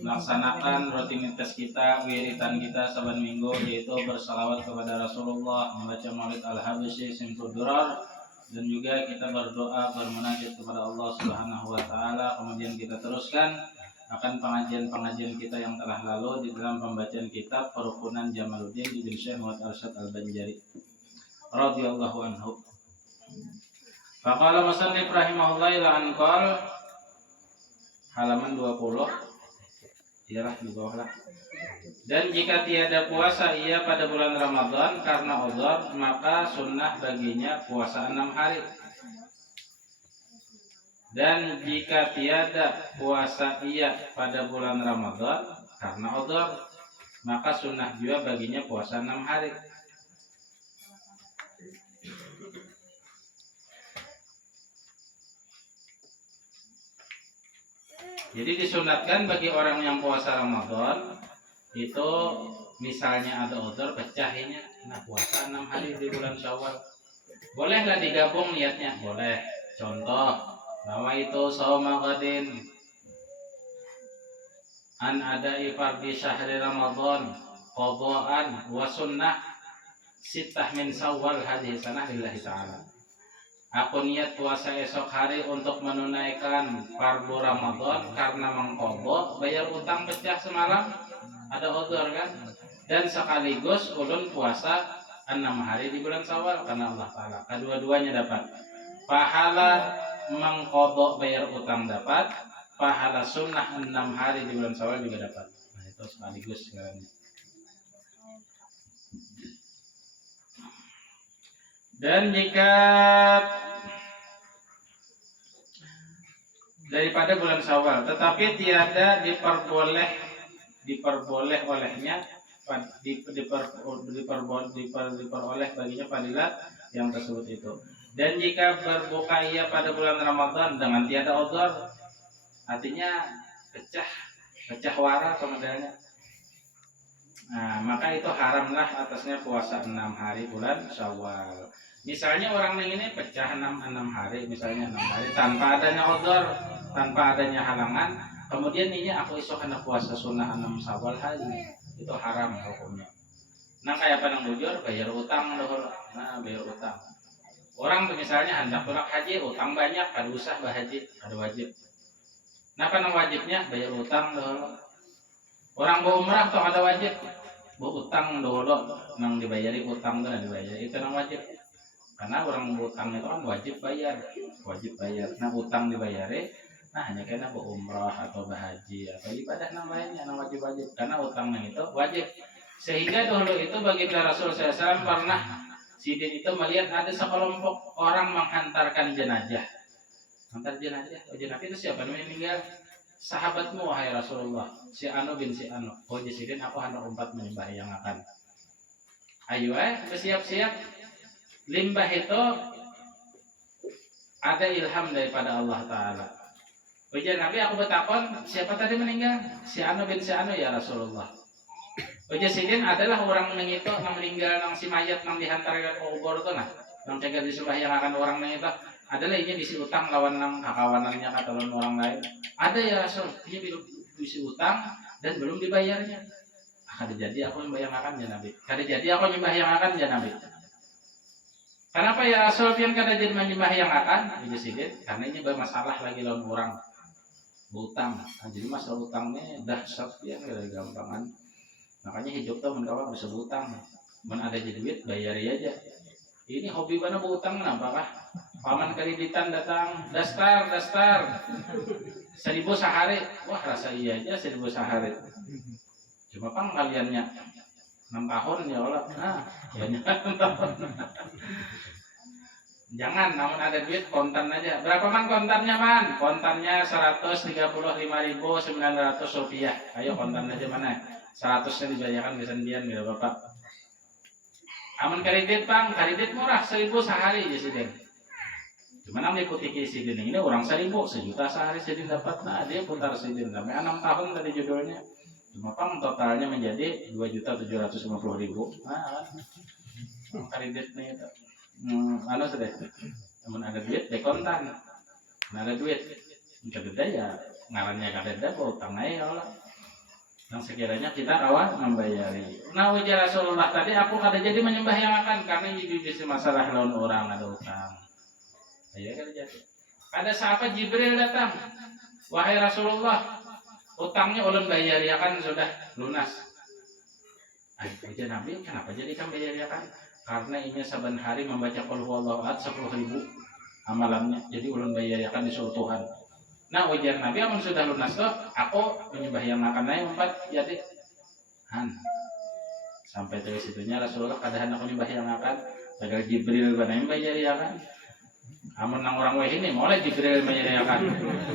melaksanakan rutinitas kita, wiritan kita saban minggu, yaitu bersalawat kepada Rasulullah, membaca Maulid Al-Habsyi Simtud Durar, dan juga kita berdoa bermunajat kepada Allah Subhanahu wa taala. Kemudian kita teruskan akan pengajian-pengajian kita yang telah lalu di dalam pembacaan kitab Perukunan Jamaluddin Ibn Syekh Muhammad Arsyad Al-Banjari radhiyallahu anhu. Faqala musannif rahimahullah ila anqal halaman 20. Iyalah di bawah lah. Dan jika tiada puasa ia pada bulan Ramadan karena uzur, maka sunnah baginya puasa 6 hari. Dan jika tiada puasa ia pada bulan Ramadan karena uzur, maka sunnah juga baginya puasa 6 hari. Jadi disunatkan bagi orang yang puasa Ramadan itu misalnya ada uzur pecahinya, nah puasa 6 hari di bulan Syawal. Bolehlah digabung niatnya? Boleh. Contoh, nawaitu shauma ghadin an adai fardhi syahri Ramadan qadaan wa sunnah sittah min Syawal hadhihi sanah lillahi ta'ala. Aku niat puasa esok hari untuk menunaikan fardu Ramadan karena mengqadha bayar utang pecah semalam, ada uzur kan? Dan sekaligus ulun puasa 6 hari di bulan Syawal karena Allah Ta'ala. Kedua-duanya dapat. Pahala mengqadha bayar utang dapat, pahala sunnah 6 hari di bulan Syawal juga dapat. Nah, itu sekaligus sekarang. Dan jika daripada bulan Syawal, tetapi tiada diperboleh olehnya diperoleh baginya fadilat yang tersebut itu. Dan jika berbuka ia pada bulan Ramadan dengan tiada uzur, artinya pecah wara kemudiannya, nah maka itu haramlah atasnya puasa 6 hari bulan Syawal. Misalnya orang ini pecah 6 hari, misalnya 6 hari tanpa adanya uzur, tanpa adanya halangan, kemudian ini aku esok hendak puasa sunnah 6 Syawal hari, itu haram hukumnya. Nah kayak panang bujur bayar utang dulu, nah bayar utang. Orang tuh misalnya hendak pulang haji, utang banyak, ada usah bahaji, ada wajib. Nah panang wajibnya bayar utang dulu. Orang mau umrah tuh ada wajib, mau utang dulu, nang dibayari utang tuh dibayari, itu nang wajib. Karena orang utang itu kan wajib bayar. Nah utang dibayari, nah hanya karena umrah atau bahaji atau ibadah namanya, nang wajib. Karena utangnya itu wajib. Sehingga dahulu itu bagi Rasulullah SAW pernah Sidin itu melihat ada sekelompok orang menghantarkan jenazah. Hantar jenazah, jenazah itu siapa namanya meninggal? Sahabatmu wahai Rasulullah, si Anu bin si Anu. Oh Sidin aku hendak umpat menyembah yang akan. Ayo bersiap-siap. Limbah itu ada ilham daripada Allah Ta'ala. Ujian Nabi aku bertakon, siapa tadi meninggal? Si Anu bin si Anu ya Rasulullah. Ujian Sidin adalah orang yang itu yang meninggal, yang si mayat yang dihantar ke kubur itu nah, yang cegah disembah yang akan orang yang itu adalah ini bisi utang lawan nang kawanannya atau lawan orang lain. Ada ya Rasul, ini bisi utang dan belum dibayarnya. Kada jadi aku membayangkan ya Nabi. Kada jadi aku membayangkan ya Nabi. Kenapa ya Rasul pian kada jadi menyembah yang akan? Ini Sidin, karena ini bermasalah lagi lawan orang utang. Nah, jadi masalah utangnya dahsyat ya, kada gampangan. Makanya hidup tuh menkawa bisa utang. Men ada jadi duit bayari aja. Ini hobi mana berutang kenapa kah? Paman kreditan datang, dastar 1.000 sehari. Wah rasa iya aja 1.000 sehari. Cuma pang kaliannya 6 tahun ya Allah. Nah, banyak tahun. Jangan, namun ada duit kontan aja. Berapa man kontannya man? Kontannya 135.900 rupiah. Ayo kontan aja mana? 100-nya dibayarkan kesendian ya Bapak. Aman kredit bang, kredit murah 1.000 sehari ya Sidin. Gimana mengikuti Sidin ini orang 1.000, 1 juta sehari Sidin dapat. Nah dia putar Sidin sampai 6 tahun tadi judulnya. Cuma pang totalnya menjadi 2.750.000. Nah, kreditnya itu. Anu sudah. Namun ada duit, dekontan. Nah, ada duit. Kadeda ya ngarannya kadeda utang aja Allah. yang sekiranya kita awal membayari. Nah ujar Rasulullah tadi aku kada jadi menyembah yang akan karena jadi bisa masalah lawan orang ada utang. Iya kada jadi. Ada sahabat Jibril datang, wahai Rasulullah, utangnya ulun bayari akan sudah lunas. Aja Nabi kenapa jadi kan bayari akan? Karena ini saban hari membaca qul huwallahu ahad 10.000 amalannya. Jadi ulun bayari akan disuruh Tuhan. Nah ujar Nabi amun sudah lunas toh, aku menyembah yang akan naik 4 jadi sampai dari situnya Rasulullah kadahan aku menyembah yang akan agar Jibril banai bayari akan. Amun nang orang weh ini mulai Jibril bayari akan.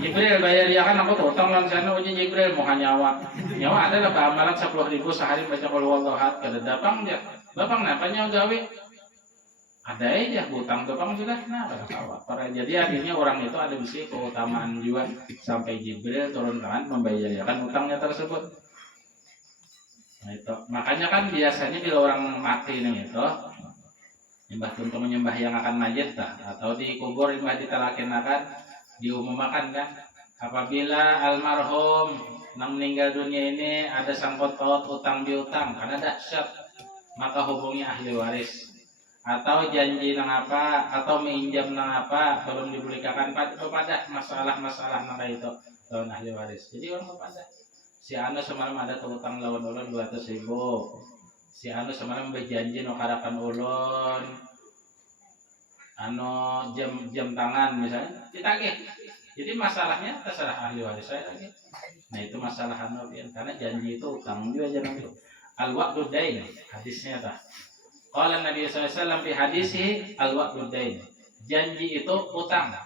Jibril bayari akan aku tuh utang lan sana uji Jibril mau nyawa. Nyawa adalah amalan 10.000 sehari baca qul huwallahu ahad kada dapang dia. Bapang napanya gawe ada aja hutang topang sudah nah para jadi artinya orang itu ada bisa keutamaan juga sampai Jibril turun tangan membayarkan utangnya tersebut. Nah itu makanya kan biasanya bila orang mati nih itu nyembah untuk menyembah yang akan mayit atau dikubur nyembah ditalakin akan diumumkan kan apabila almarhum yang meninggal dunia ini ada sangkut paut utang piutang karena dahsyat maka hubungi ahli waris atau janji nang apa atau minjam nang apa belum diberikan kepada masalah-masalah nang itu lawan ahli waris. Jadi orang kepada si anu semalam ada utang lawan ulun 200.000. Si anu semalam berjanji nukarakan ulun anu jam tangan misalnya ditagih. Jadi masalahnya terserah ahli waris saya lagi. Nah itu masalah anu karena janji itu utang juga jangan itu. Al-wa'du dain hadisnya dah. Qala Nabi SAW di hadisih al-wa'du dain. Janji itu utang.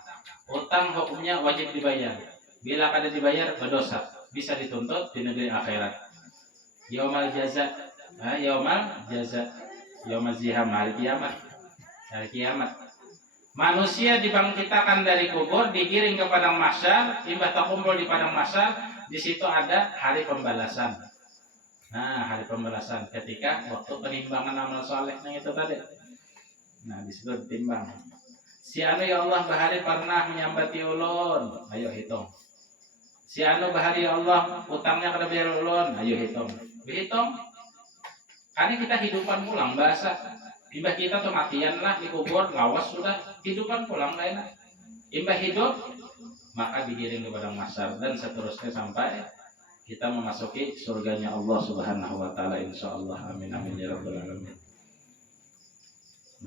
Utang hukumnya wajib dibayar. Bila kada dibayar berdosa, bisa dituntut di negeri akhirat. Yaumal jaza, yaumal jaza, yaumal ziham hari kiamat. Hari kiamat. Manusia dibangkitkan dari kubur, digiring ke padang mahsyar, imbah terkumpul di padang mahsyar, di situ ada hari pembalasan. Nah, hari pembalasan ketika waktu penimbangan amal solehnya itu tadi. Nah, di situ ditimbang. Si anu ya Allah bahari pernah menyambati ulun, ayo hitung. Si anu bahari ya Allah utangnya kada bayar ulun, ayo hitung. Dihitung. Karena kita hidupan pulang bahasa. Imbah kita tuh matian lah dikubur, lawas sudah hidupan pulang lainnya. Imbah hidup maka digiring ke padang mahsyar dan seterusnya sampai kita memasuki surganya Allah Subhanahu wa taala insyaallah. Amin amin ya rabbal alamin.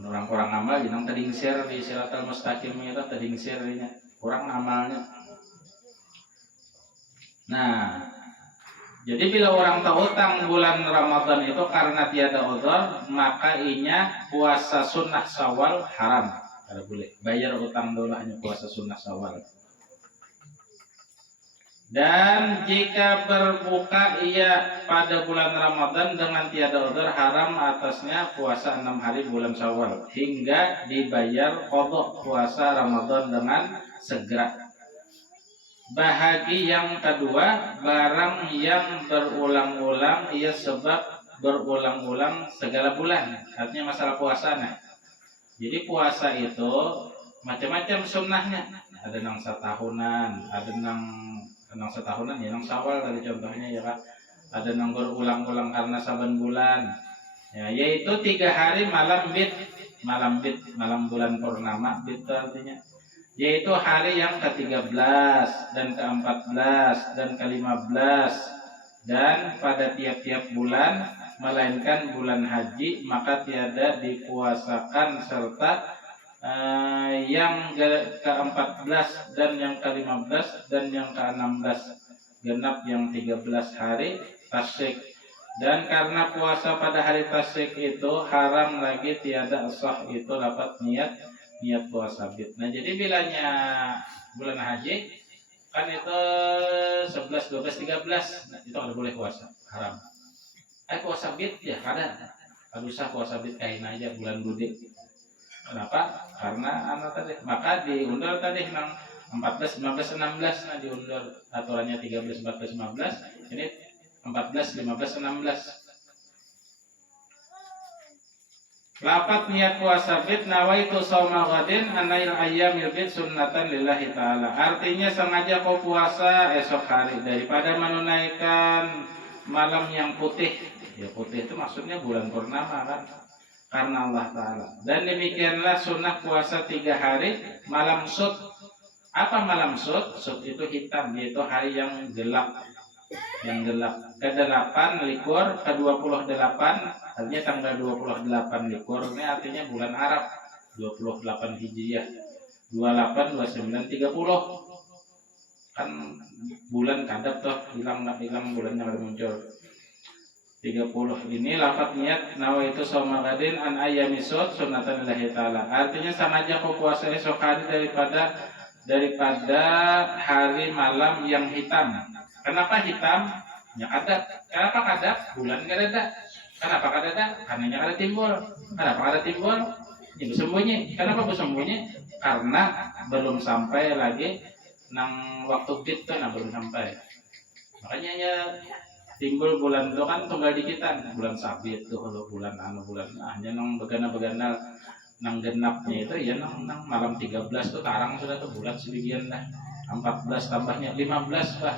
Orang-orang amal yang tadi share di Siratal Mustaqim itu tadi share-nya kurang amalnya. Nah, jadi bila orang tahu utang bulan Ramadan itu karena tiada uzur, maka inya puasa sunnah Syawal haram. Kada boleh. Bayar utang dulu hanya puasa sunnah Syawal. Dan jika berbuka ia pada bulan Ramadan dengan tiada uzur, haram atasnya puasa 6 hari bulan Syawal hingga dibayar qadha puasa Ramadan dengan segera. Bahagi yang kedua, barang yang berulang-ulang ia sebab berulang-ulang segala bulan. Artinya masalah puasa nah. Jadi puasa itu macam-macam sunnahnya. Ada nang setahunan, ada nang setahunan ya nang Syawal tadi contohnya ya kan. Ada nang berulang-ulang karena saban bulan. Ya, yaitu 3 hari malam bid, malam bulan purnama bid artinya. Yaitu hari yang ke-13 dan ke-14 dan ke-15 dan pada tiap-tiap bulan melainkan bulan haji maka tiada dipuasakan serta yang ke-14 dan yang ke-15 dan yang ke-16 genap yang 13 hari tasyrik. Dan karena puasa pada hari tasyrik itu haram lagi tiada sah itu dapat niat puasa bid. Nah jadi bilanya bulan haji kan itu 11, 12, 13 nah, itu ada boleh puasa haram. Puasa bid ya kada usah puasa bid kain aja bulan budi. Kenapa? Karena anak tadi maka diundur tadi nang 14, 15, 16 nah diundur aturannya 13, 14, 15 ini 14, 15, 16. Lapat niat puasa bid nawaitu shauma ghadin anail ayyamil bid sunnatan lillahi ta'ala. Artinya sengaja kau puasa esok hari daripada menunaikan malam yang putih. Ya putih itu maksudnya bulan purnama kan, karena Allah Ta'ala. Dan demikianlah sunnah puasa 3 hari malam sud. Apa malam sud? Sud itu hitam, yaitu hari yang gelap. Yang gelap. Ke-8 likur, ke-28 artinya tanggal 28 likur. Ini artinya bulan Arab. 28 Hijriah. 28, 29, 30. Kan bulan kadap tuh, hilang bulannya ada muncul. 30 ini lafaz niat nawaitu shauma ghadin an ayyami sud sunnatan lillahi ta'ala. Artinya sengaja aku puasa esok hari daripada hari malam yang hitam. Kenapa hitam? Ya kadap. Kenapa kadap? Bulan enggak ada. Kenapa kadada? Karena nya kada timbul. Kenapa kada timbul? Ya bersembunyi. Kenapa bersembunyi? Karena belum sampai lagi nang waktu bid tuh, belum sampai. Makanya ya timbul bulan itu kan tunggal dikitan, bulan sabit tuh kalau bulan hanya nang begana nang genapnya itu ya nang malam 13 tuh tarang sudah tuh bulan sebagian dah. 14 tambahnya 15 bah.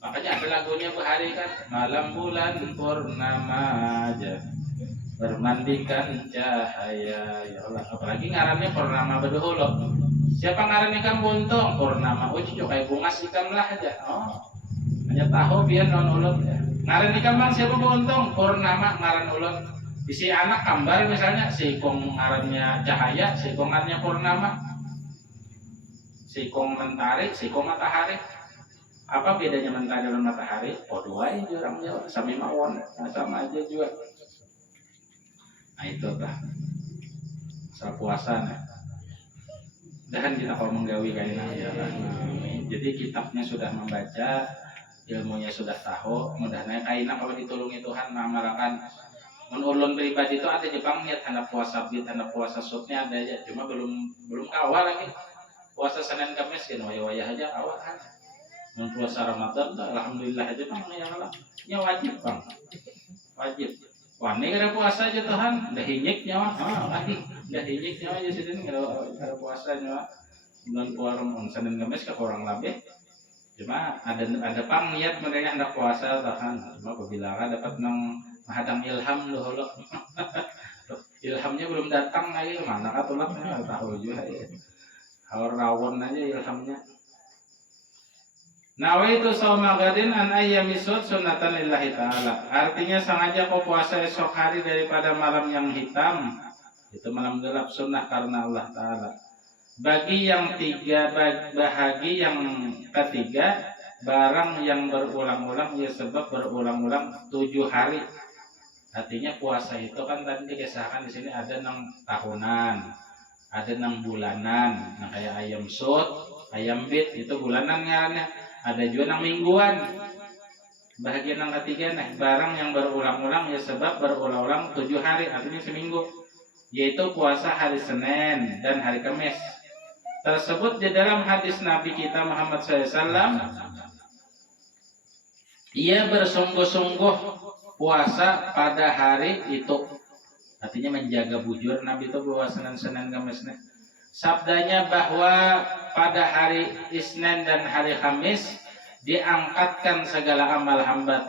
Makanya ada lagunya bahari kan, malam bulan purnama aja bermandikan cahaya. Ya Allah, apalagi ngarannya purnama bedahulu. Siapa ngarannya kan buntung purnama uji kayak bungas ikam lah aja. Oh, hanya tahu biar non ulun ya. Ngaran ikam bang siapa buntung purnama ngaran ulun. Isi anak kambar misalnya si kong ngarannya cahaya, si kong ngarannya purnama, si kong mentari, si kong matahari. Apa bedanya mentari dan matahari? Oh dua aja orang Jawa, sami mawon, sama aja juga. Nah itu lah soal puasa nih. Dan kita kalau menggawi kayaknya ya. Jadi kitabnya sudah membaca, ilmunya sudah tahu, mudahnya kayaknya kalau ditulungi Tuhan mengamalkan. Menulun pribadi itu ada Jepang niat hendak puasa bid, hendak puasa sudnya ada aja, cuma belum awal lagi. Puasa Senin Kamis kan wayah aja awal kan. Puasa Ramadan tuh alhamdulillah aja bang ya wajib bang, wajib. Wah ini kada puasa aja Tuhan, dah hinyik nyawa, dah hinyik nyawa aja sini kada puasa nyawa. Bulan puasa Senin Kamis ke kurang lebih. Cuma ada pang niat mereka hendak puasa Tuhan, cuma apabila dapat menghadang ilham dulu. Ilhamnya belum datang lagi mana kan tulangnya tahu juga ya. Kalau rawon aja ilhamnya. Nawaitu shauma ghadin an ayyami sud sunnatan lillahi ta'ala. Artinya sengaja kau puasa esok hari daripada malam yang hitam. Itu malam gelap sunnah karena Allah Ta'ala. Bagi yang bahagi yang ketiga, barang yang berulang-ulang ya sebab berulang-ulang 7 hari. Artinya puasa itu kan tadi dikisahkan di sini ada 6 tahunan, ada 6 bulanan. Nah kayak ayam sud, ayam bid itu bulanan ngarannya. Ada juga yang mingguan. Bahagian yang ketiga nah barang yang berulang-ulang ya sebab berulang-ulang 7 hari artinya seminggu, yaitu puasa hari Senin dan hari Kamis. Tersebut di dalam hadis Nabi kita Muhammad SAW. Ia bersungguh-sungguh puasa pada hari itu. Artinya menjaga bujur Nabi itu puasa Senin Kamis. Sabdanya bahwa pada hari Isnin dan hari Kamis diangkatkan segala amal hamba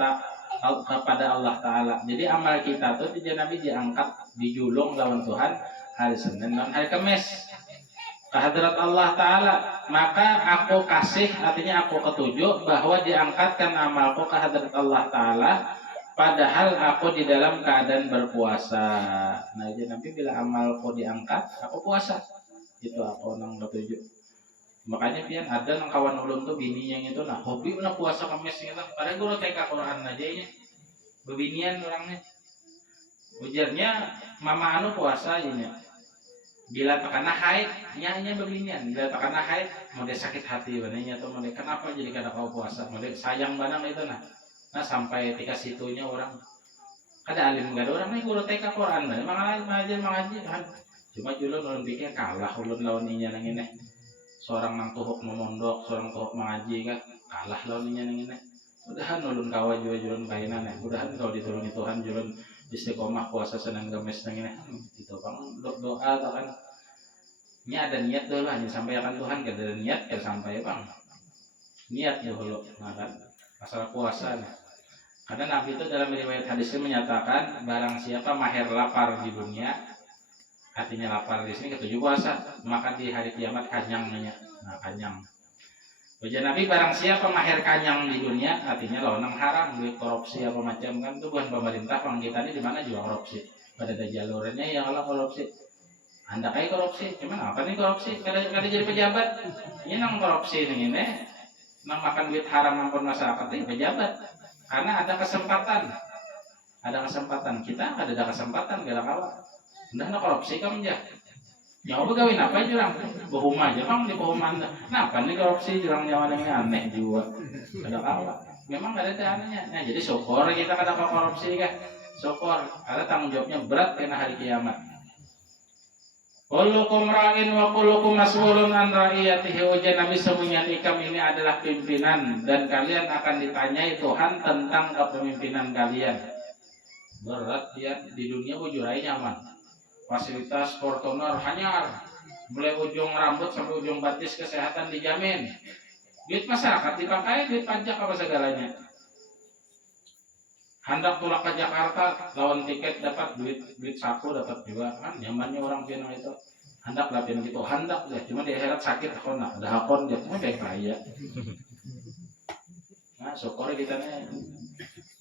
kepada Allah Ta'ala. Jadi amal kita tuh di Nabi diangkat, dijulung lawan Tuhan hari Senin dan hari Kamis kehadrat Allah Ta'ala. Maka aku kasih, artinya aku ketujuh bahwa diangkatkan amalku kehadrat Allah Ta'ala padahal aku di dalam keadaan berpuasa. Nah jadi Nabi bila amalku diangkat, aku puasa. Itu aku nang ketujuh. Makanya pian ada nang kawan ulun tuh bini yang itu nah hobi na puasa Kamis gitu. Padahal guru TK Quran aja ya. Bebinian orangnya. Ujarnya mama anu puasa ini. Bila takana haid, nya bebinian. Bila takana haid, mau dia sakit hati bananya tuh mau dia kenapa jadi kada kau puasa? Mau dia sayang banang itu nah. Nah sampai tika situnya orang kada alim kada orang nih guru TK Quran nah. Mengaji kan. Cuma ulun pikir kalah ulun lawan inya nang ini. Seorang nang tuhuk memondok, seorang tuhuk mengaji kan kalah lawan inya nang ini. Mudahan ulun kawa juga julun kainan ya. Mudahan kalau ditulungi Tuhan julun istiqomah puasa Senin Kamis nang ini. Gitu bang doa atau kan. Ini ada niat dulu hanya sampaikan Tuhan kada ada niat kada sampai bang. Niat dulu nah kan masalah puasa nih. Karena Nabi itu dalam riwayat hadisnya menyatakan barang siapa mahir lapar di dunia, artinya lapar di sini ketujuh puasa, maka di hari kiamat kanyangnya. Nah, kanyang. Ujar Nabi barang siapa mahir kanyang di dunia, artinya lawan haram, duit korupsi apa macam kan itu bukan pemerintah, pang kita ini di mana juga korupsi. Pada ada jalurnya yang Allah korupsi. Anda kayak korupsi, gimana apa nih korupsi? Kada jadi pejabat, ini nang korupsi ini, nang makan duit haram maupun masyarakat ini pejabat. Karena ada kesempatan, kita ada kesempatan gak kalah. Udah nak korupsi kamu ya. Nyawa gawin apa jurang? Bohong aja bang di bohong anda. Kenapa nih korupsi jurang nyawa ini aneh juga. Ada kalah. Memang gak ada anehnya. Nah, jadi syukur kita kada korupsi kan. Syukur. Karena tanggung jawabnya berat kena hari kiamat. Kullukum ra'in wa kullukum mas'ulun an ra'iyatihi. Ujian Nabi semuanya ikam ini adalah pimpinan dan kalian akan ditanyai Tuhan tentang kepemimpinan kalian. Berat dia di dunia ujurai nyaman. Fasilitas Fortuner hanyar. Mulai ujung rambut sampai ujung batis kesehatan dijamin. Duit masyarakat dipakai, duit pajak apa segalanya. Hendak pulang ke Jakarta, lawan tiket dapat duit saku dapat juga kan nyamannya orang Cina itu. Hendak lah gitu, hendak deh. Cuma di akhirat sakit hakon, ada hakon dia cuma baik raya. Nah, syukur kita nih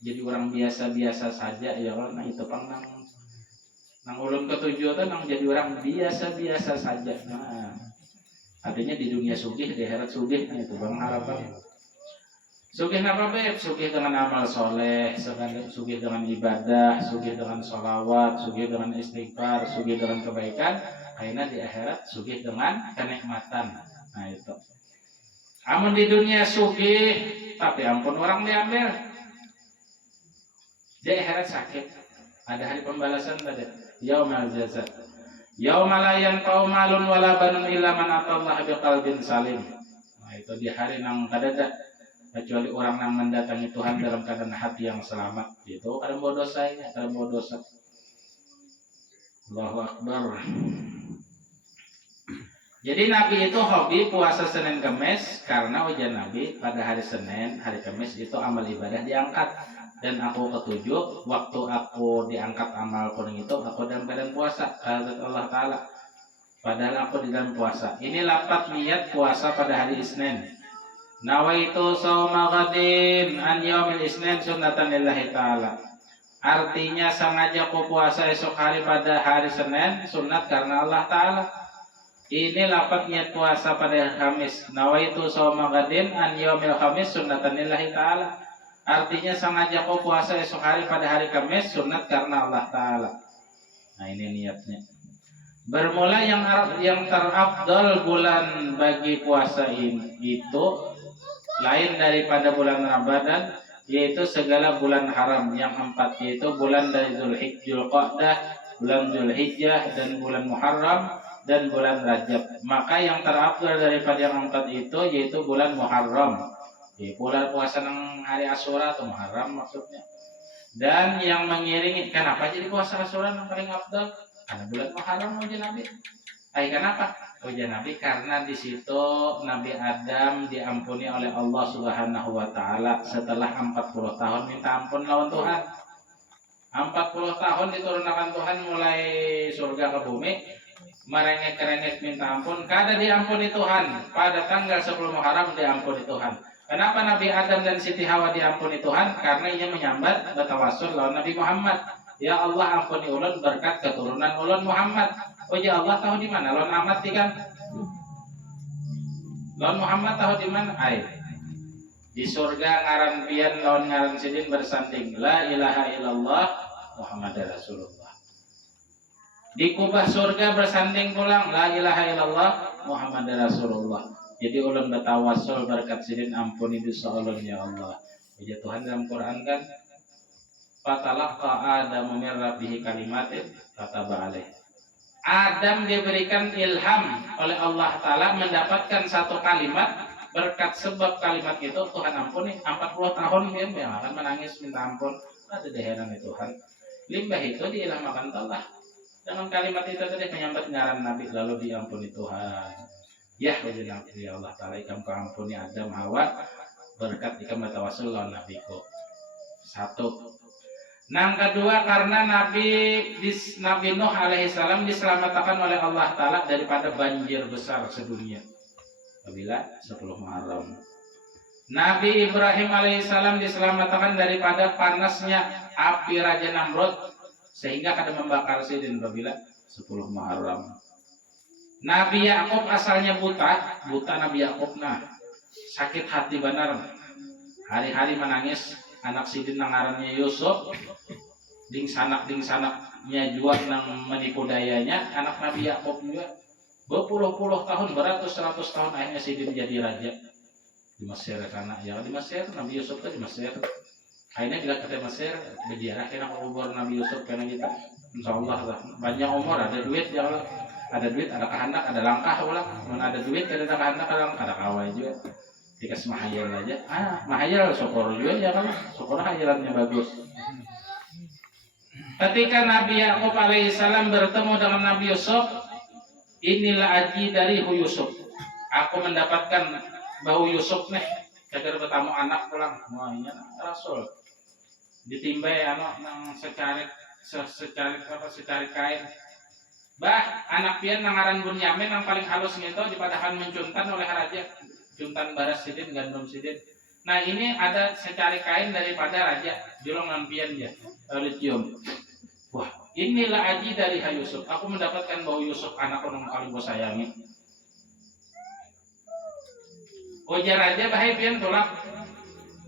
jadi orang biasa-biasa saja ya kalau nah itu pang nang ulun ketujuh tuh nang jadi orang biasa-biasa saja. Nah, artinya di dunia sugih, di akhirat sugih, nah itu bang harapan. Sugih apa beb? Sugih dengan amal soleh, sugih dengan ibadah, sugih dengan sholawat, sugih dengan istighfar, sugih dengan kebaikan. Karena di akhirat sugih dengan kenikmatan. Nah itu. Amun di dunia sugih, tapi ampun orang diambil. Di akhirat sakit. Ada hari pembalasan tadi. Yaumal jazaa. Yauma la yanfa'u malun wala banun illa man atallaha biqalbin salim. Nah itu di hari nang kadada kecuali orang yang mendatangi Tuhan dalam keadaan hati yang selamat. Itu kada mau dosa ini, kada mau dosa. Allahu Akbar. Jadi Nabi itu hobi puasa Senin Kamis karena ujian Nabi pada hari Senin, hari Kamis itu amal ibadah diangkat. Dan aku ketujuh, waktu aku diangkat amal kuning itu aku dalam keadaan puasa. Kata Allah Ta'ala, padahal aku di dalam puasa. Ini lapat niat puasa pada hari Isnin. Nawaitu shauma ghadin an yaumil isnin sunnatan lillahi ta'ala. Artinya sengaja aku puasa esok hari pada hari Senin sunat karena Allah Ta'ala. Ini lapat niat puasa pada Kamis. Nawaitu shauma ghadin an yaumil khamis sunnatan lillahi ta'ala. Artinya sengaja aku puasa esok hari pada hari Kamis sunat karena Allah Ta'ala. Nah ini niatnya. Bermula yang terafdal bulan bagi puasa ini itu lain daripada bulan Ramadan, yaitu segala bulan haram yang 4, yaitu bulan dari Dzulqa'dah, bulan Dzulhijjah dan bulan Muharram dan bulan Rajab. Maka yang terafdal daripada yang 4 itu yaitu bulan Muharram. Bulan puasa nang hari Asyura atau Muharram maksudnya. Dan yang mengiringi, kenapa jadi puasa Asyura yang paling afdal? Karena bulan Muharram ujian Nabi. Kenapa? Ujian Nabi karena di situ Nabi Adam diampuni oleh Allah Subhanahu wa taala setelah 40 tahun minta ampun lawan Tuhan. 40 tahun diturunkan Tuhan mulai surga ke bumi, merengek-rengek minta ampun, kada diampuni Tuhan. Pada tanggal 10 Muharram diampuni Tuhan. Kenapa Nabi Adam dan Siti Hawa diampuni Tuhan? Karena ia menyambat bertawassul lawan Nabi Muhammad. Ya Allah ampuni ulun berkat keturunan ulun Muhammad. Oh ya Allah tahu di mana? Lawan amat kan? Lawan Muhammad tahu di mana? Di surga ngaran pian lawan ngaran sidin bersanding. La ilaha illallah Muhammad Rasulullah. Di kubah surga bersanding pulang. La ilaha illallah Muhammad Rasulullah. Jadi ulun bertawassul berkat sidin ampuni dosa ulun ya Allah. Ya Tuhan dalam Quran kan fatalaqa Adamu min rabbih kalimatin fataba alaih. Adam diberikan ilham oleh Allah Ta'ala mendapatkan satu kalimat, berkat sebab kalimat itu Tuhan ampuni. 40 tahun dia yang akan menangis minta ampun. Ada heran Tuhan. Limbah itu diilhamakan Allah. Dengan kalimat itu tadi menyambat ngaran Nabi lalu diampuni Tuhan. Ya Allah Ta'ala ikam ampuni Adam Hawa berkat ikam bertawassul lawan Nabiku. Satu. Yang kedua karena Nabi Nuh alaihissalam diselamatkan oleh Allah Ta'ala daripada banjir besar sedunia. Apabila 10 Muharram. Nabi Ibrahim alaihissalam diselamatkan daripada panasnya api Raja Namrud sehingga kada membakar sidin apabila 10 Muharram. Nabi Yakub asalnya buta Nabi Yakub sakit hati benar. Hari-hari menangis anak sidin nangarannya Yusuf ding sanaknya juga nang menipu dayanya anak Nabi Yakub juga berpuluh-puluh tahun beratus-ratus tahun akhirnya sidin jadi raja di Mesir karena ya di Mesir Nabi Yusuf kan di Mesir akhirnya juga ke Mesir berjarah kena umur Nabi Yusuf karena kita insyaallah lah banyak umur ada duit ya Allah ada duit ada kehendak ada langkah ulang mana ada duit ada kehendak ada kawai juga dikasih mahayal aja mahayal syukur juga ya kan syukur hayalannya bagus. Ketika Nabi Yakub alaihissalam bertemu dengan Nabi Yusuf, inilah aji dari Yusuf. Aku mendapatkan bau Yusuf nih, agar bertamu anak pulang. Wah ini Rasul. Ditimbai anak nang secari kain. Bah anak pian nangaran Bunyamin yang paling halus gitu dipadahan mencuntan oleh raja. Juntan baras sidin gandum sidin. Nah ini ada secari kain daripada raja. Julung lampian dia. Lithium. Wah, inilah aji dari Yusuf. Aku mendapatkan bau Yusuf anakku yang paling gue sayangi. Ujar raja bahaya pian tolak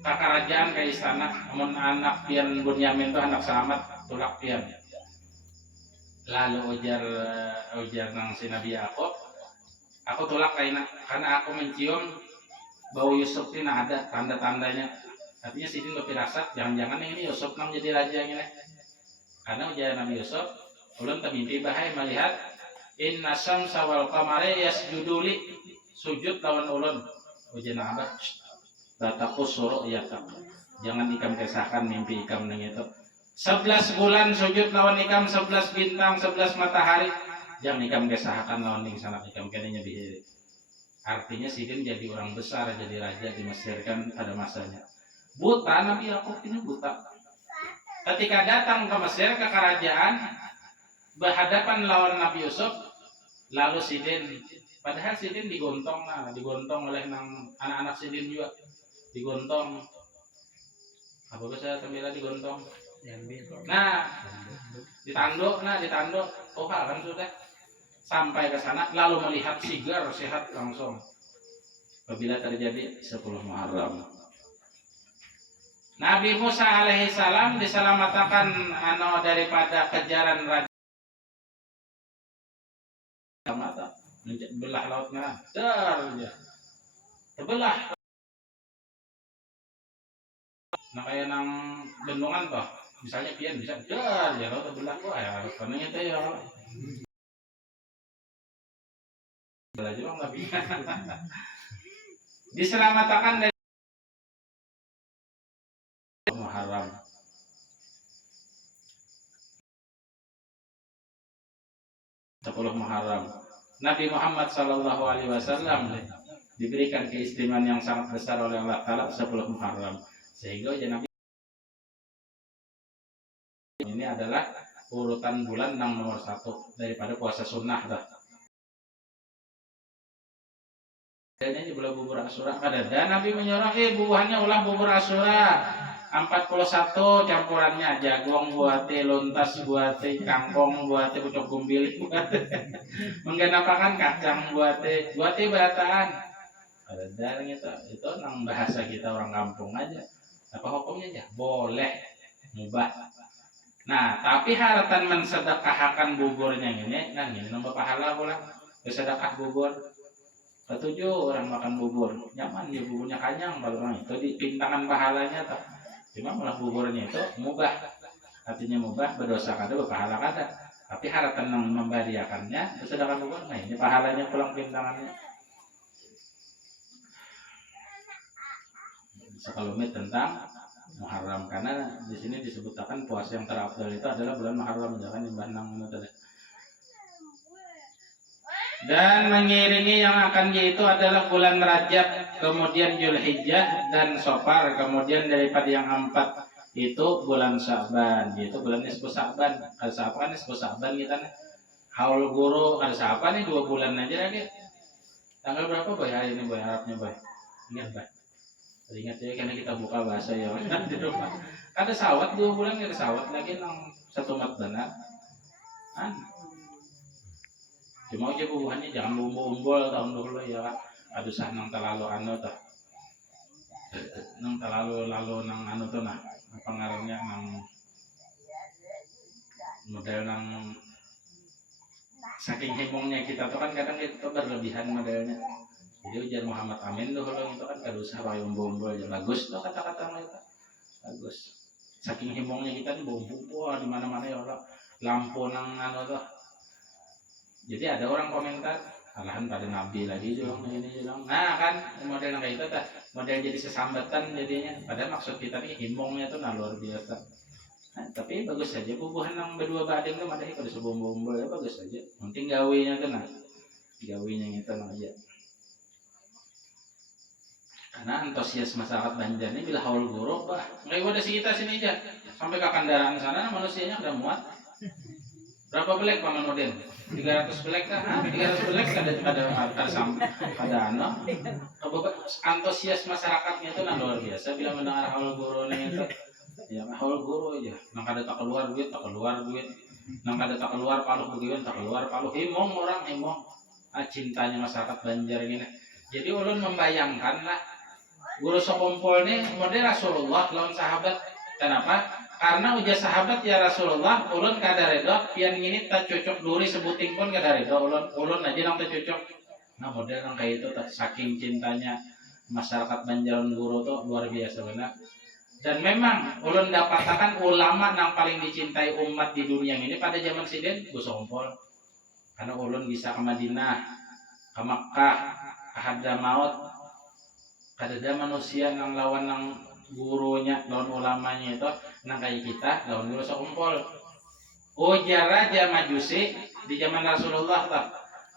ke kerajaan ke istana. Namun anak pian Bunyamin itu anak selamat tolak pian. Lalu ujar nang si Nabi Yakub, aku tolak karena aku mencium bau Yusuf ini ada tanda-tandanya. Artinya sidin berfirasat jangan-jangan ini Yusuf nang jadi raja ini. Karena ujar Nabi Yusuf, ulun termimpi bahaya melihat inna syamsa wal qamara yasjuduli sujud lawan ulun. Ujar Nabi, bataku suruh ya tak. Jangan ikam kesahkan mimpi ikam nang itu. 11 bulan sujud lawan ikam, 11 bintang, 11 matahari. Jangan ikam kesahkan lawan ning sana ikam kenanya bihiri. Artinya sidin jadi orang besar, jadi raja di Mesir kan pada masanya. Buta Nabi Yakub ini buta. Ketika datang ke Mesir ke kerajaan berhadapan lawan Nabi Yusuf, lalu sidin, padahal sidin digontong oleh anak-anak sidin juga, digontong. Apa bahasa Tamila digontong? Nah, ditanduk. Oh kan sudah sampai ke sana, lalu melihat sigar sehat langsung. Apabila terjadi 10 Muharram. Nabi Musa alaihissalam diselamatkan daripada kejaran raja mata belah laut merah terbelah nah kayak nang bendungan toh misalnya pian bisa ya laut terbelah ya karena itu ya belajar nggak bisa diselamatkan dari Muharram. Sepuluh Muharram. Nabi Muhammad Sallallahu Alaihi Wasallam diberikan keistimewaan yang sangat besar oleh Allah Taala 10 Muharram. Sehingga ya Nabi ini adalah urutan bulan yang nomor 1 daripada puasa sunnah dah. Ini bulan bubur Asyura ada dan Nabi menyuruh buahnya ulah bubur Asyura 41 campurannya jagung buate lontas buate kangkong buate pucuk gumbil buate menggenapakan kacang buate berataan ada dalang itu nang bahasa kita orang kampung aja apa hukumnya ya boleh mubah. Nah tapi haratan mensedekahkan buburnya ini nah ini nomor pahala pula bersedekah bubur. Ketujuh orang makan bubur nyaman ya buburnya kanyang kalau itu di pintangan pahalanya tuh. Cuma malah buburnya itu mubah, artinya mubah berdosa kada berpahala kada. Tapi harapan yang memberiakannya bersedekah bubur, nah ini pahalanya pulang pintangannya. Sekelumit tentang Muharram karena di sini disebutkan puasa yang terafdal itu adalah bulan Muharram jangan imbah nang itu. Dan mengiringi yang akan yaitu adalah bulan Rajab, kemudian Zulhijjah dan Safar, kemudian daripada yang 4 itu bulan Sya'ban, itu bulan nisfu Sya'ban. Ada siapa kan nisfu Sya'ban kita nih. Haul guru ada siapa nih 2 bulan aja lagi. Tanggal berapa boy hari ini boy Arabnya boy? Ingat boy? Ingat ya karena kita buka bahasa ya di rumah. Ada sawat 2 bulan ada sawat lagi nang 1 mat benar. Cuma aja bubuhannya jangan umbul tahun dulu ya Kak. Aduh sah nang terlalu anu tuh. Nang terlalu nang anu tuh nah pengaruhnya nang model nang saking hebohnya kita tuh kan kadang itu berlebihan modelnya. Jadi ujar Muhammad Amin tuh kalau itu kan kadusah pakai umbul aja bagus tuh kata-kata mereka bagus. Saking hebohnya kita nih bau di mana-mana ya Allah lampu nang anu tuh. Jadi ada orang komentar, alahan pada nabi lagi juga ini juga. Nah kan model kayak itu tak, model jadi sesambatan jadinya. Padahal maksud kita nih himbongnya tuh nah luar biasa. Nah, tapi bagus saja bubuhan yang berdua badeng tuh ada kalau sebumbu ya bagus saja. Penting gawinya tuh nah, gawinya itu nah aja. Karena antusias masyarakat Banjar ini bila haul guru, bah nggak ada sih kita sini aja sampai ke Kandaraan sana manusianya udah muat. Berapa belek paman Udin? 300 belek kan? 300 belek ada ano. Antusias masyarakatnya itu nah luar biasa bila mendengar haul guru itu. Ya haul guru aja. Nang kada tak keluar duit. Nang kada tak keluar paluh begitu tak keluar paluh. Himong orang himong. Cintanya masyarakat Banjar ini. Jadi ulun membayangkan lah guru sekumpul ini model Rasulullah lawan sahabat. Kenapa? Karena ujar sahabat ya Rasulullah, ulun kada redha, pian ngini tak cocok duri sebuting pun kada redha, ulun aja nang tak cocok. Nah model nang kayak itu saking cintanya masyarakat Banjar guru tuh luar biasa benar. Dan memang ulun dapatkan ulama nang paling dicintai umat di dunia ini pada zaman sidin Gus Ompol. Karena ulun bisa ke Madinah, ke Makkah, ke Hadramaut. Kada ada manusia nang lawan nang gurunya, lawan ulamanya itu nang kayak kita, lawan guru sekumpul. Ujar Raja Majusi di zaman Rasulullah tak.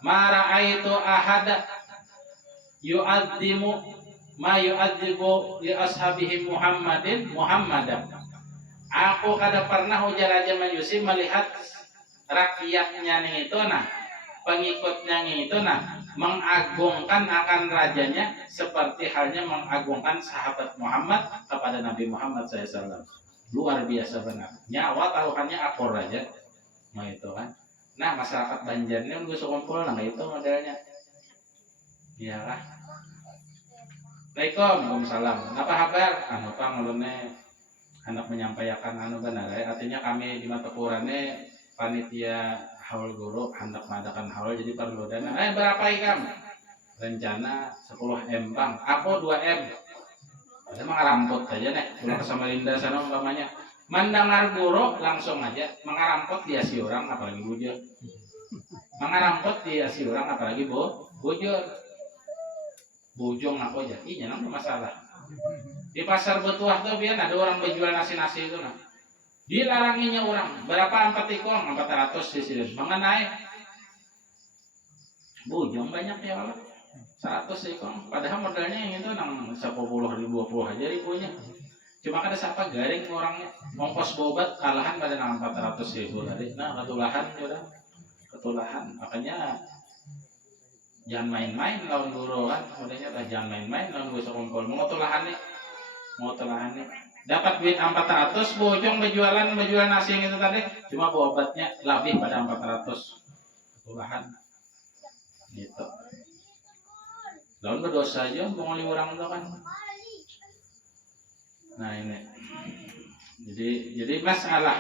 Mara'aitu ahada yu'adzimu ma yu'adzibu li ashabihi Muhammadan. Aku kada pernah ujar Raja Majusi melihat rakyatnya nih itu nah, pengikutnya nih itu nah mengagungkan akan rajanya seperti halnya mengagungkan sahabat Muhammad kepada Nabi Muhammad SAW. Luar biasa benar. Nyawa taruhannya akur raja. Nah itu kan. Nah masyarakat Banjar ini gue sekumpul nah itu modelnya. Iyalah. Waalaikumsalam. Apa kabar? Anu pang ulunnya anak menyampaikan anu benar ya. Artinya kami di mata Qurannya panitia haul guru hendak mengadakan haul jadi perlu dana. Berapa ikam? Rencana 10 M bang. Aku 2 M. Ada mengarampot aja nih. Pulang ke Samarinda sana umpamanya. Mendengar guru langsung aja mengarampot dia si orang apalagi bujur. Mengarampot dia si orang apalagi bujur. Bujung aku aja. Iya nang masalah. Di pasar Betuah tuh biar ada orang berjual nasi-nasi itu nah. Dilaranginya orang berapa 4 ikong 400 sisi mengenai bujung banyak ya Allah 100 ikong padahal modalnya yang itu nang 10.000 20 aja ribunya cuma kada siapa garing orangnya ongkos bobat kalahan pada nang 400.000 tadi nah ketulahan makanya jangan main-main lawan guru kan modelnya jangan main-main lawan guru sekumpul mau tulahan nih dapat duit 400 bojong berjualan nasi yang itu tadi cuma obatnya lebih pada 400 ketulahan gitu lawan berdosa aja mengoli orang itu kan nah ini jadi masalah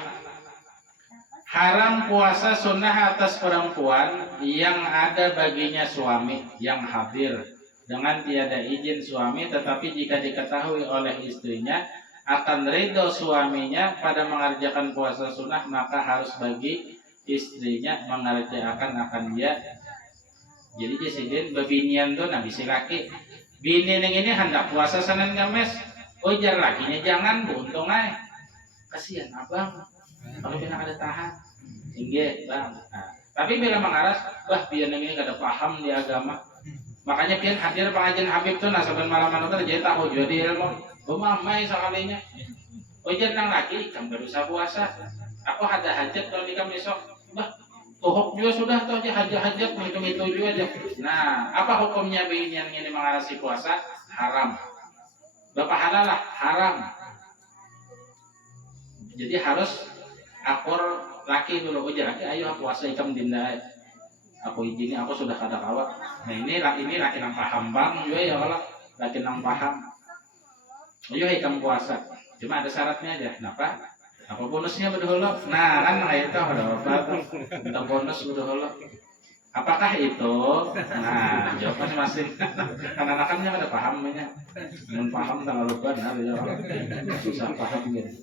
haram puasa sunnah atas perempuan yang ada baginya suami yang hadir dengan tiada izin suami tetapi jika diketahui oleh istrinya akan ridho suaminya pada mengerjakan puasa sunnah maka harus bagi istrinya mengerjakan akan dia. Jadi jasidin babinian tuh nabi si laki bini ini hendak puasa Senin Kamis ujar lakinya jangan buntung ay kasihan abang kalau pina ada tahan tinggi bang nah, tapi bila mengaras bah biar ini kada paham di agama makanya pian hadir pengajian Habib tuh nah saban malam-malam tuh jadi tahu jadi ilmu mamai sekalinya Ujian nang laki ikam berusaha puasa. Aku ada hajat kalau ikam besok. Bah, tuhuk juga sudah tuh aja hajat itu juga aja. Nah, apa hukumnya begini yang ini mengarasi puasa? Haram. Bapak halal lah, haram. Jadi harus akur laki dulu ujian laki, ayo puasa ikam dinda. Aku izin, aku sudah kada kawat. Nah ini laki nang paham bang juga ya kalau laki nang paham. Ayo ikam puasa. Cuma ada syaratnya aja. Kenapa? Apa bonusnya berdahulu? Nah kan itu ada apa? Minta bonus berdahulu. Apakah itu? Nah jawab masing-masing. Anak-anaknya pada pahamnya. Belum paham tanggal lupa. Nah susah paham gitu.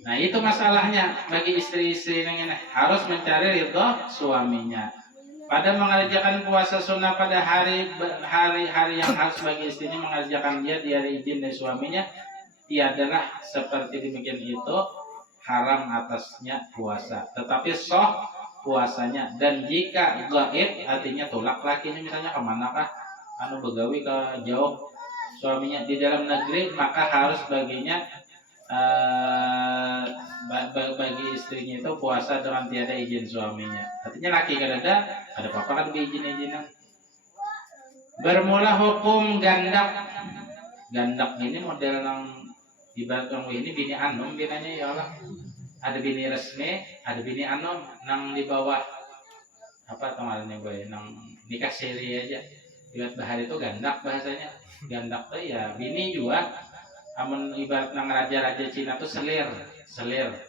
Nah itu masalahnya bagi istri-istri yang ini harus mencari ridho suaminya. Pada mengerjakan puasa sunnah pada hari-hari yang harus bagi istrinya mengerjakan dia di hari izin dari suaminya, tiadalah seperti demikian itu haram atasnya puasa. Tetapi sah puasanya. Dan jika gaib artinya tolak lakinya misalnya kemanakah anu begawi ke jauh suaminya di dalam negeri, maka harus baginya bagi istrinya itu puasa dengan tiada izin suaminya. Artinya laki kan ada apa-apa kan izin-izinan. Bermula hukum gandak. Gandak ini model yang ibarat orang ini bini anom binanya ya Allah. Ada bini resmi, ada bini anom nang di bawah apa kemarinnya boy, nang nikah siri aja. Ibarat bahari itu gandak bahasanya. Gandak tuh ya bini juga. Amun ibarat nang raja-raja Cina tuh selir,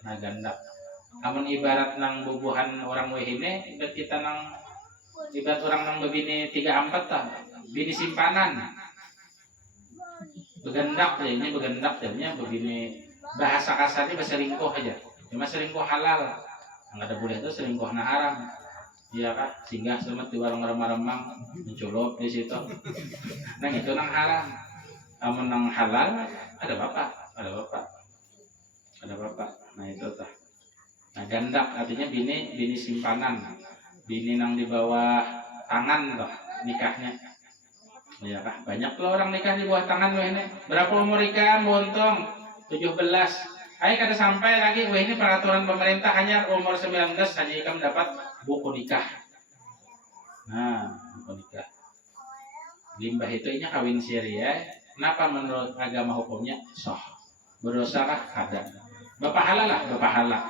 nah gandak. Amun ibarat nang bubuhan orang wehine, ibarat kita nang ibarat orang nang bebini 3-4 tah, bini simpanan. Begendak ya, ini begendak jadinya begini bahasa kasarnya bahasa selingkuh aja. Cuma selingkuh halal. Yang ada boleh itu selingkuh na haram. Iya kah? Singgah selamat di warung remang-remang menculop di situ. Nah itu nang haram. Amun nang halal ada bapak. Nah itu tah. Nah gandak artinya bini simpanan, bini nang di bawah tangan toh nikahnya. Ya kah? Banyak loh orang nikah di bawah tangan loh ini. Berapa umur ikan? Bontong 17. Ayo kada sampai lagi. Wah ini peraturan pemerintah hanya umur 19 saja ikan dapat buku nikah. Nah buku nikah. Limbah itu ini kawin siri ya. Kenapa menurut agama hukumnya sah? Berdosakah? Kada. Bapak halal lah, bapak halal.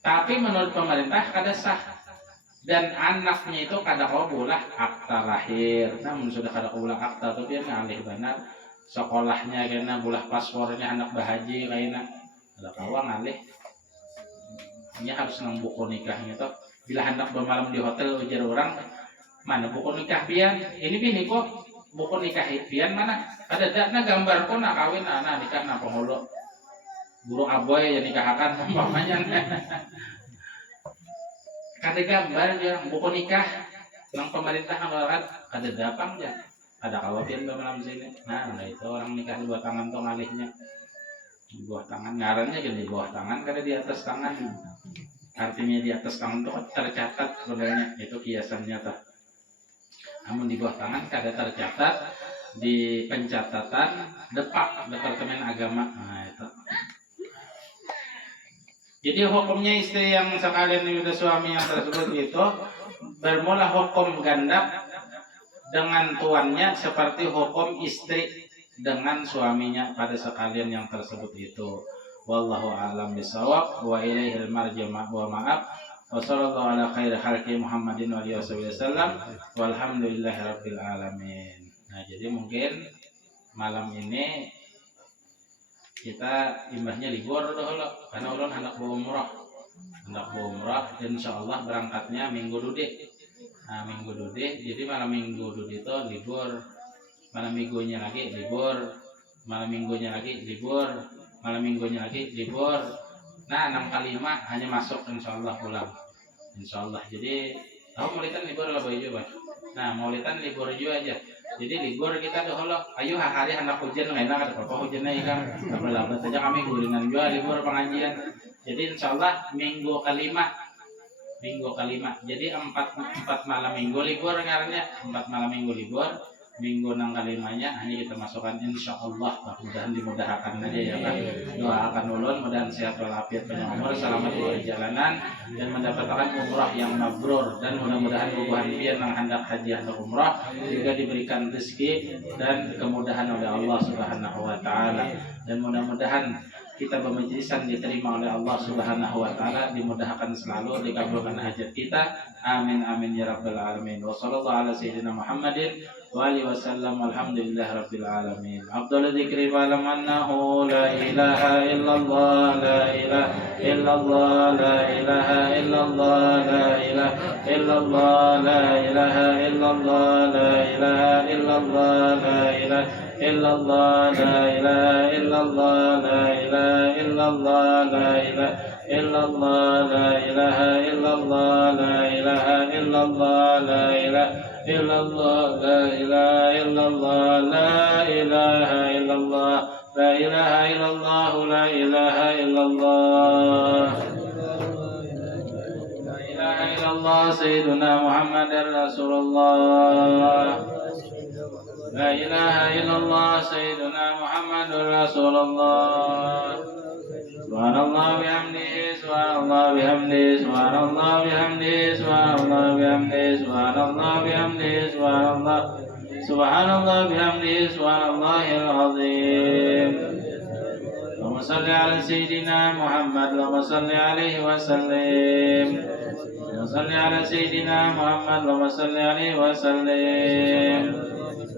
Tapi menurut pemerintah kada sah. Dan anaknya itu kada kabulah akta lahir. Namun sudah kada kabulah akta itu dia ngalih benar. Sekolahnya kena bulah paspornya anak bahaji kayaknya. Kada kawa ngalih. Ini harus nang buku nikahnya tuh. Bila hendak bermalam di hotel ujar orang, mana buku nikah pian? Ini bini kok buku nikah pian mana? Ada gambar pun nak kawin anak nikah na penghulu. Burung aboy yang nikahkan umpamanya. Kada gambar yang buku nikah yang pemerintah ngeluarkan kada dapang ya. Ada kawatin malam sini. Nah itu orang nikah di bawah tangan tuh ngalihnya. Di bawah tangan ngarannya kan di bawah tangan kada di atas tangan. Artinya di atas tangan tuh tercatat sebenarnya itu kiasannya tuh. Namun di bawah tangan kada tercatat di pencatatan Departemen Agama. Nah itu. Jadi hukumnya istri yang sekalian itu suami yang tersebut itu bermula hukum gandak dengan tuannya seperti hukum istri dengan suaminya pada sekalian yang tersebut itu. Wallahu a'lam bishawab wa ilaihil marji' wa ma'ab. Wa sallallahu ala khairi khalqi Muhammadin wa alihi wasallam walhamdulillahirabbil alamin. Nah, jadi mungkin malam ini kita imbahnya libur dulu karena ulun hendak berumrah insyaallah berangkatnya minggu dudik. Nah minggu dudik jadi malam minggu dudik itu libur, malam minggunya lagi libur, malam minggunya lagi libur, malam minggunya lagi libur. Nah 6 kali 5 hanya masuk insyaallah pulang insyaallah. Jadi tahu maulidan libur lah juga. Nah maulidan libur juga aja. Jadi libur kita dahulu, ayo hari anak hujan enak ada apa hujannya ikan, lama saja kami gulingan juga libur pengajian. Jadi insyaallah minggu kelima, jadi 4 malam minggu libur ngarannya, 4 malam minggu libur, minggu nang kalimanya ini kita masukkan insyaallah, mudah-mudahan dimudahkan aja ya kan. Doakan ulun mudahan sehat walafiat panjang umur, selamat di perjalanan dan mendapatkan umrah yang mabrur, dan mudah-mudahan bubuhan biar nang hendak haji atau umrah juga diberikan rezeki dan kemudahan oleh Allah Subhanahu wa taala, dan mudah-mudahan kita bermajlisan diterima oleh Allah Subhanahu wa taala, dimudahkan selalu, dikabulkan hajat kita. Amin amin ya rabbal alamin. Wa sallallahu ala sayyidina Muhammadin wa alihi wasallam. Alhamdulillahirabbil alamin. Afdhalul dzikri wa lam annahu la ilaha illallah, la ilaha illallah, la ilaha illallah, la ilaha illallah, la ilaha illallah, la ilaha illallah, la ilaha illallah, la ilaha illallah, la ilaha illallah, la ilaha illallah, la ilaha illallah, la ilaha illallah, la ilaha illallah, la ilaha illallah, la ilaha illallah, la ilaha illallah, la ilaha illallah, la ilaha illallah, sayyiduna Muhammadar Rasulullah. La ilaha illallah sayyiduna Muhammadur Rasulullah. Subhanallah bihamdihi, subhanallah bihamdihi, subhanallah bihamdihi, subhanallah bihamdihi, subhanallah bihamdihi, subhanallah bihamdihi, subhanallahil azim. Allahumma shalli ala sayyidina Muhammad, Allahumma shalli alaihi wa sallim. Allahumma shalli ala sayyidina Muhammad, Allahumma shalli alaihi wa sallim.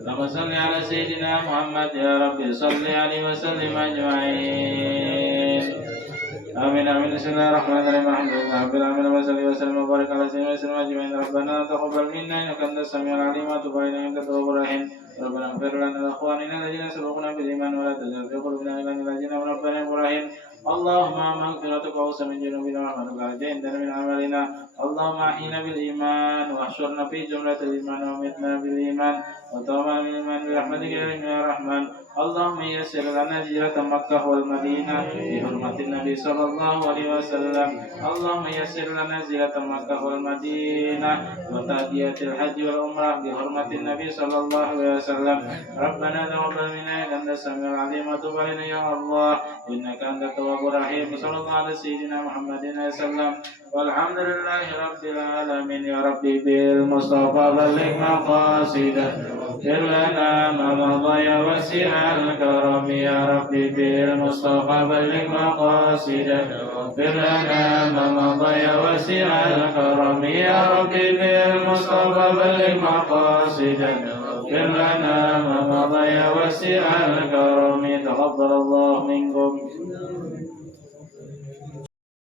Allahumma shalli ala sayyidina Muhammad ya Rabbi shalli alaihi wa sallim ajma'in. Amin amin. Bismillahirrahmanirrahim. Alhamdulillahirabbil alamin. Wa salli wa sallim wa barik ala sayyidina wa sallam ajma'in. Rabbana taqabbal minna innaka antas samiul alim wa tub alaina innaka tawwabur rahim. Rabbana ighfir lana wa ikhwanina alladhina sabaquna bil iman wa la taj'al fi qulubina ghillan lil ladzina amanu rabbana innaka rahim. Allahumma maghfiratuka awsa min junubina wa rahmatuka ja'alna min amalina. Allahumma ahyina bil iman wa ahshurna fi jumlatil iman wa amitna bil iman wa tawafana bil iman bi rahmatika ya rahman. Allahumma yassir lana hijrata Makkah wal Madinah bi hurmatin Nabi sallallahu alaihi wasallam. Allahumma yassir lana hijrata Makkah wal Madinah wa ta'diyatil haji wal umrah bi hurmatin Nabi sallallahu alaihi wasallam. Rabbana taqabbal minna innaka antas samiul alim wa tub alaina ya Allah innaka antat tawwabur rahim. Sallallahu ala sayyidina Muhammadin sallam. Walhamdulillahi rabbil alamin. Ya Rabbi bil Mustafa balligh maqasidah lana ma madha ya wasi'al karam. Ya Rabbi bil Mustafa balligh maqasidah lana ma madha ya wasi'al karam. Ya Rabbi bil Mustafa balligh maqasidah lana ma madha ya wasi'al karam. Taqabbalallahu minkum.